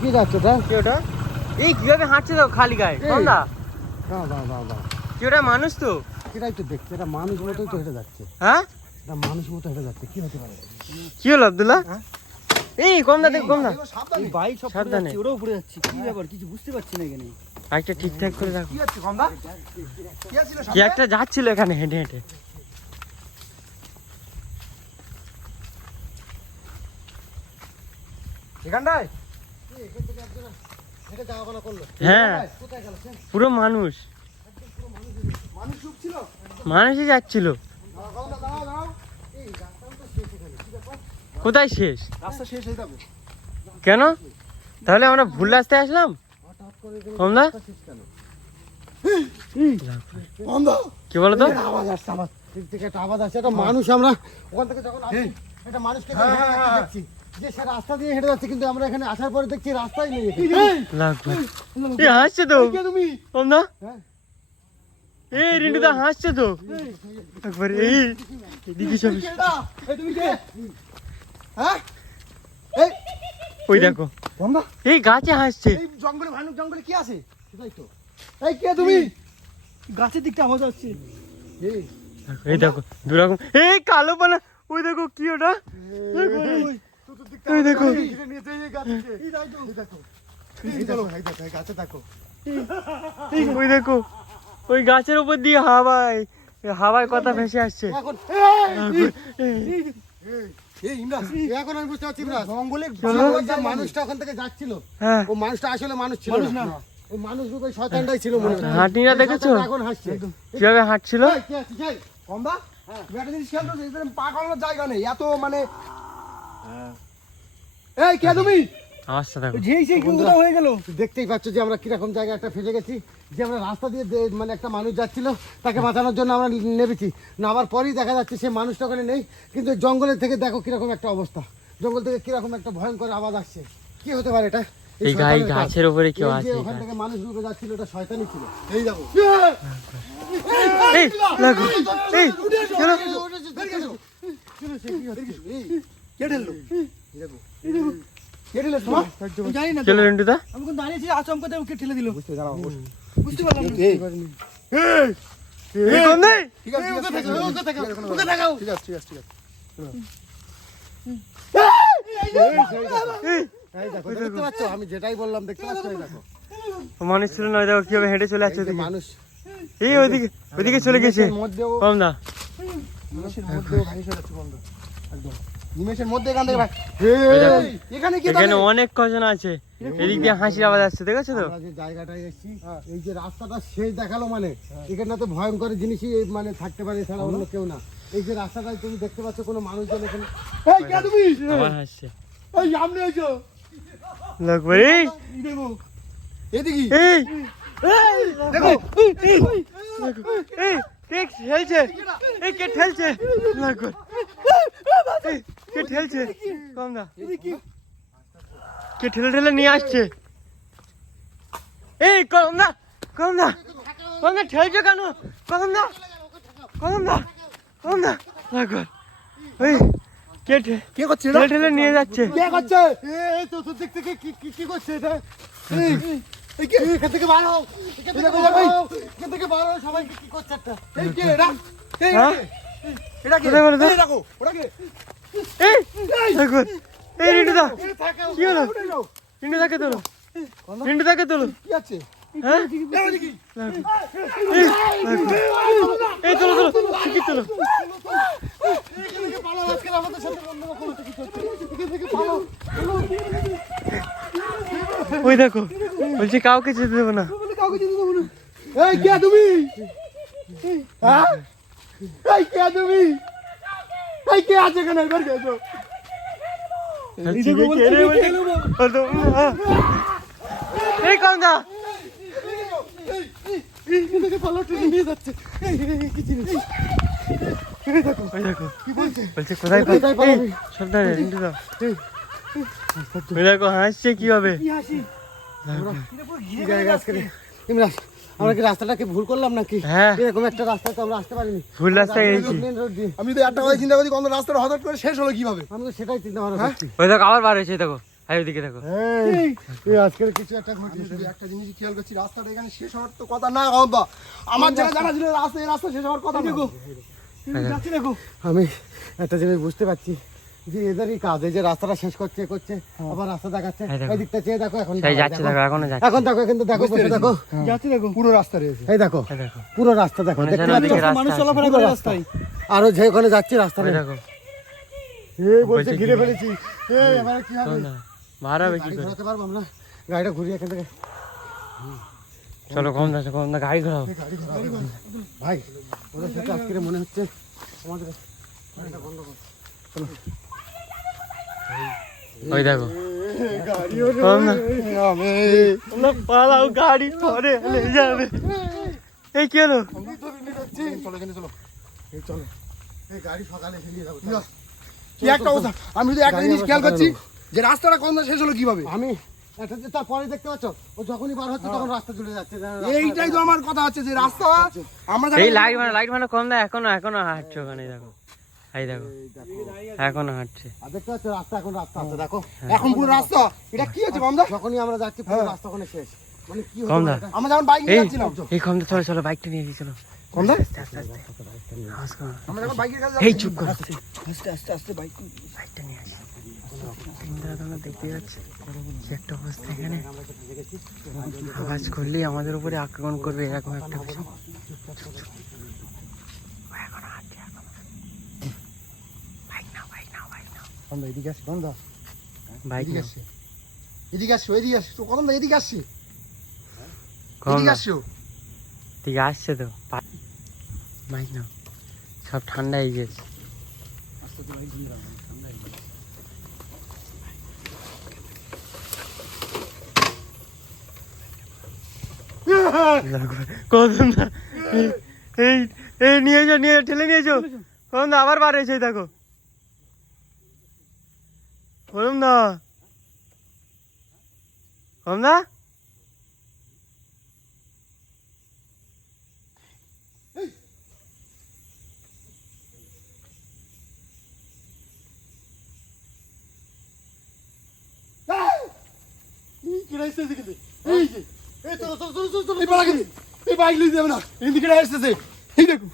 কি যাচ্ছে ওটা? কি ওটা? এই কিভাবে হাঁটছে তো খালি গায়ে? কোন দা? দাও। কি ওটা মানুষ তো? এটাই তো দেখছি, এটা মানুষ মতোই তো হেঁটে যাচ্ছে। হ্যাঁ? এটা মানুষ মতো হেঁটে যাচ্ছে, কি হতে পারে? কি হলো আব্দুল্লাহ? এই কম দা দেখ, কম দা। এই বাইক সব সাবধানে। সাবধানে ওরাও পড়ে যাচ্ছে, কি ব্যাপার কিছু বুঝতে পারছি না এখানে। বাইকটা ঠিকঠাক করে রাখো। কি হচ্ছে কমদা? কি আছিল কি একটা যাচ্ছিল এখানে হেঁটে হেঁটে। এখানটায়? এখান থেকে একজন হেঁটে যাওয়া বলা করলো। হ্যাঁ, কোথায় গেল সে? পুরো মানুষ। মানুষ ঢুকছিল? মানুষই যাচ্ছিল। দাঁড়াও। এই রাস্তাটা তো শেষ এখানে, কি ব্যাপার? কোথায় শেষ? রাস্তা শেষ হয়ে যাবে। কেন? তাহলে আমরা ভুল রাস্তায় আসলাম? হঠাৎ করে এখানে কম দা? রাস্তা শেষ কেন? কমদা, কি বলো তো? একটা আওয়াজ আসছে আমার দিক থেকে, একটা আওয়াজ আসছে। একটা মানুষ, আমরা ওখান থেকে যখন আসছি একটা মানুষকে দেখছি যে সে রাস্তা দিয়ে হেঁটে যাচ্ছে, কিন্তু আমরা এখানে আসার পরে দেখছি রাস্তাই নেই এখানে। লাগবে। এ হাসছে তো। তুমি? কম দা? হ্যাঁ। এই রিন্টু দা হাসছে তো। একবার এই এদিকে সব। তুমি কে? হ্যাঁ? এই ওই দেখো, কমদা, এই গাছে হাসছে। এই জঙ্গলে ভানুক জঙ্গলে কি আছে? সেটাই তো। এই কে তুমি? গাছের দিকটা আওয়াজ আসছে। এই এই দেখো দুরকম। এই কালো পানা, ওই দেখো কি ওটা? এই দেখো, ওই দেখো, ওই গাছের উপর দিয়ে হাওয়ায় কথা ভেসে আসছে। এখন আমি বুঝতে পারছি জঙ্গলে মানুষটা ওখান থেকে যাচ্ছিল, হ্যাঁ, ও মানুষটা আসলে মানুষ ছিল না, ওই মানুষ রূপে শয়তানটাই ছিল মনে হয়। হাঁটিনা দেখেছো এখন হাসছে। কিভাবে হাঁটছিল? কমদা, একটা জিনিস খেয়াল করছো, এখানে পা করানোর জায়গা নেই, এত মানে এই কে তুমি? আওয়াজটা দেখো। হয়ে গেল। দেখতেই পাচ্ছ যে আমরা কিরকম জায়গায় একটা ফেসে গেছি, যে আমরা রাস্তা দিয়ে মানে একটা মানুষ যাচ্ছিল, তাকে বাঁচানোর জন্য আমরা নেমেছি, নামার পরেই দেখা যাচ্ছে সে মানুষটা ওখানে নেই, কিন্তু জঙ্গলের থেকে দেখো কিরকম একটা অবস্থা, জঙ্গল থেকে কিরকম একটা ভয়ঙ্কর আওয়াজ আসছে। কি হতে পারে এটা? এই গাছের উপরে কেউ এই যে আছে? ওখান থেকে মানুষ ঢুকে যাচ্ছিল, এটা শয়তানি ছিল। এই দেখো, এই লাগো, এই চলো। কে ঢেললো? জানি না, চলো রিন্টু দা। আমি কোন দাঁড়িয়েছি, আচমকা ওকে ঠেলে দিল। বুঝতে পারলাম না। এই কোন নেই? ঠিক আছে, ওকে দেখাও। ঠিক আছে। এই দেখো, দেখতে পাচ্ছ? আমি যেটাই বললাম দেখতে পাচ্ছ? এই দেখো, মানুষ ছিল না, ওই দেখো কিভাবে হেঁটে চলে যাচ্ছে এই যে ওদিকে। মানুষ এই ওইদিকে চলে গেছে। মধ্যেও কম দা, ভাইসে যাচ্ছে বন্ধু, একদম নিমেষের মধ্যে এখান থেকে ভাই। এখানে কি এখানে অনেক কজন আছে। এদিক দিয়ে হাসির আওয়াজ আসছে, দেখেছো তো? আমরা যে জায়গাটায় এসেছি, এই যে রাস্তাটা শেষ দেখালো, মানে এখানে তো ভয়ঙ্কর জিনিসই মানে থাকতে পারে, এছাড়া অন্য কেউ না। এই যে রাস্তাটায় তুমি দেখতে পাচ্ছ, কোনো মানুষজন এখানে। এই কে তুমি? আবার হাসছে। এই সামনে এসো, লাগবে। এই দেখো এদিকে, এই দেখো এই কে ঠেলছে? এই কে ঠেলছে? লাগবে। এই কে ঠেলছে? কম দা, কে ঠেলে নিয়ে আসছে? এই কম দা ঠেলছে কেন? কম দা লাগবে। এই কে করছে? ঠেলে নিয়ে যাচ্ছে। কে করছে? এই তো দিক থেকে কি করছে এটা? এই কে? এখান থেকে বার হও, এখান থেকে বার হও, সবাই কি করছে একটা? এই কে এটা? এই হ্যাঁ? এটা কে? কোথায় বলো তো? এই দেখো, ওটা কে? এই লাগবে। এই রিন্টু দা, এই থাকাও, কি হলো? উঠে যাও। রিন্টু দাকে তোলো। কি আছে? হ্যাঁ, এই ওদিকে। এই তোলো টিকিট তোলো। এখান থেকে পালাও, আজকে আমাদের সাথে অন্যরকম একটা কিছু হচ্ছে। এখান থেকে পালাও। ওই দেখো, বলছি কাউকে যেতে দেবো না। কাউকে যেতে দেবো না। এই কে তুমি? হ্যাঁ? এই কে তুমি? এই কে আছে এখানে? এবার কে আছো? এই কম দা, নিয়ে যাচ্ছে। কি জিনিস? ওই দেখো কি বলছে? বলছে কোথায় পালাবি? সাবধানে রিন্টু দা। ওই দেখো হাসছে কিভাবে। কি হাসি? কি জায়গা আজকে? ইমরান, আমরা কি রাস্তাটাকে ভুল করলাম নাকি? হ্যাঁ, এরকম একটা রাস্তায় তো আমরা আসতে পারিনি। ভুল রাস্তায় গেছি। মেন রোড দিয়ে। আমি তো একটা কথা চিন্তা করি, কোন রাস্তাটা হঠাৎ করে শেষ হলো কিভাবে? আমি তো সেটাই চিন্তা ভাবনা করছি। ওই দেখো আবার বার হয়েছে, দেখো হাই ওদিকে দেখো। এই আজকের কিছু একটা আমি ঘটিয়েছে। শুধু একটা জিনিস খেয়াল করছি, রাস্তাটা এখানে শেষ হওয়ার তো কথা না বাবা। আমার যেটা জানা ছিল এই রাস্তা শেষ হওয়ার কথা না। যাচ্ছি দেখো, আমি একটা জিনিস বুঝতে পারছি যে এদেরই কাজ, এই যে রাস্তাটা শেষ করছে করছে আবার রাস্তা দেখাচ্ছে। এই দেখো। এই দিকটা চেয়ে দেখো, এখন সেই যাচ্ছে দেখো, এখনো যাচ্ছে। এখন দেখো, কিন্তু দেখো, বুঝতে বসে দেখো, যাচ্ছি দেখো, পুরো রাস্তা রয়েছে। এই দেখো এই দেখো পুরো রাস্তা দেখো, মনে দেখতে যেন ওদিকে পাচ্ছ? রাস্তা মানুষ আছে। চলাফেরা করে রাস্তায়, আরো যে ওখানে যাচ্ছি রাস্তা ওই নেই। দেখো এই বলছে বলছে ঘিরে ঘিরে। ফেলেছি। এই এবারে কি হবে? না মারাবে কি গাড়ি করে? ঘোরাতে পারবো আমরা? গাড়িটা ঘুরিয়ে এখান থেকে, চলো কম যাচ্ছে, কম না, গাড়ি ঘোরাও। ভাই ওদের সাথে আজকে মনে হচ্ছে আমাদের গাড়িটা বন্ধ কর। ওই দেখো কম না, না পালাও, গাড়ি পরে এলে যাবে। এই কি হলো? চলো এখানে চলো। এই চলো, এই গাড়ি সকালে ফেলিয়ে যাবো। কি একটা অবস্থা, আমি শুধু একটা জিনিস খেয়াল করছি যে রাস্তাটা কোন শেষ হলো কিভাবে। আমি এটা যে তারপরে দেখতে পাচ্ছ, ও যখনই বার হচ্ছে তখন রাস্তা জুড়ে যাচ্ছে। এইটাই তো আমার কথা হচ্ছে যে রাস্তা আমরা এই লাইট মানে কম না, এখনো হাঁটছে ওখানে দেখো। এই দেখো এখনো হাঁটছে। আর দেখতে পাচ্ছ রাস্তা, এখন রাস্তা আছে দেখো। এখন পুরো রাস্তা, এটা কি হচ্ছে বামদা? যখনই আমরা যাচ্ছি পুরো রাস্তা ওখানে শেষ। মানে কি হচ্ছে কমদা। এটা? আমরা যখন বাইক নিয়ে এই যাচ্ছিলাম, এই কমদা, চলো চলো বাইকটা নিয়ে গিয়ে চলো। কমদা আওয়াজ করো না। আমরা যখন বাইকের কাছে এই চুপ করো, আস্তে আস্তে আস্তে বাইক বাইকটা নিয়ে আসি। তোমরা দেখতে পাচ্ছ কি একটা অবস্থা এখানে, আওয়াজ করলেই আমাদের উপরে আক্রমণ করবে এরকম একটা বিষয়। ও এখনো হাঁটছে, এখনো। বাইক নাও, বাইক নাও, বাইক নাও, কমদা এদিকে আসি, কমদা বাইক এদিকে নাও। আসি, এদিকে আসো, এদিকে আসি তো, কমদা এদিকে আসি, কম এদিকে না, আসো। ঠিক আসছে তো। বাইক নাও, সব ঠান্ডা হয়ে গেছে। কত না, এই এই নিয়ে যাও, নিয়ে ঠেলে নিয়েছো। কম না, আবার বার হয়েছে, দেখো। বলুন না, কম না, এই যে, এই চলো চলো চলো চলো চলো। এই বাইক লই যাবে না, এদিকে আসতেছে, এই দেখো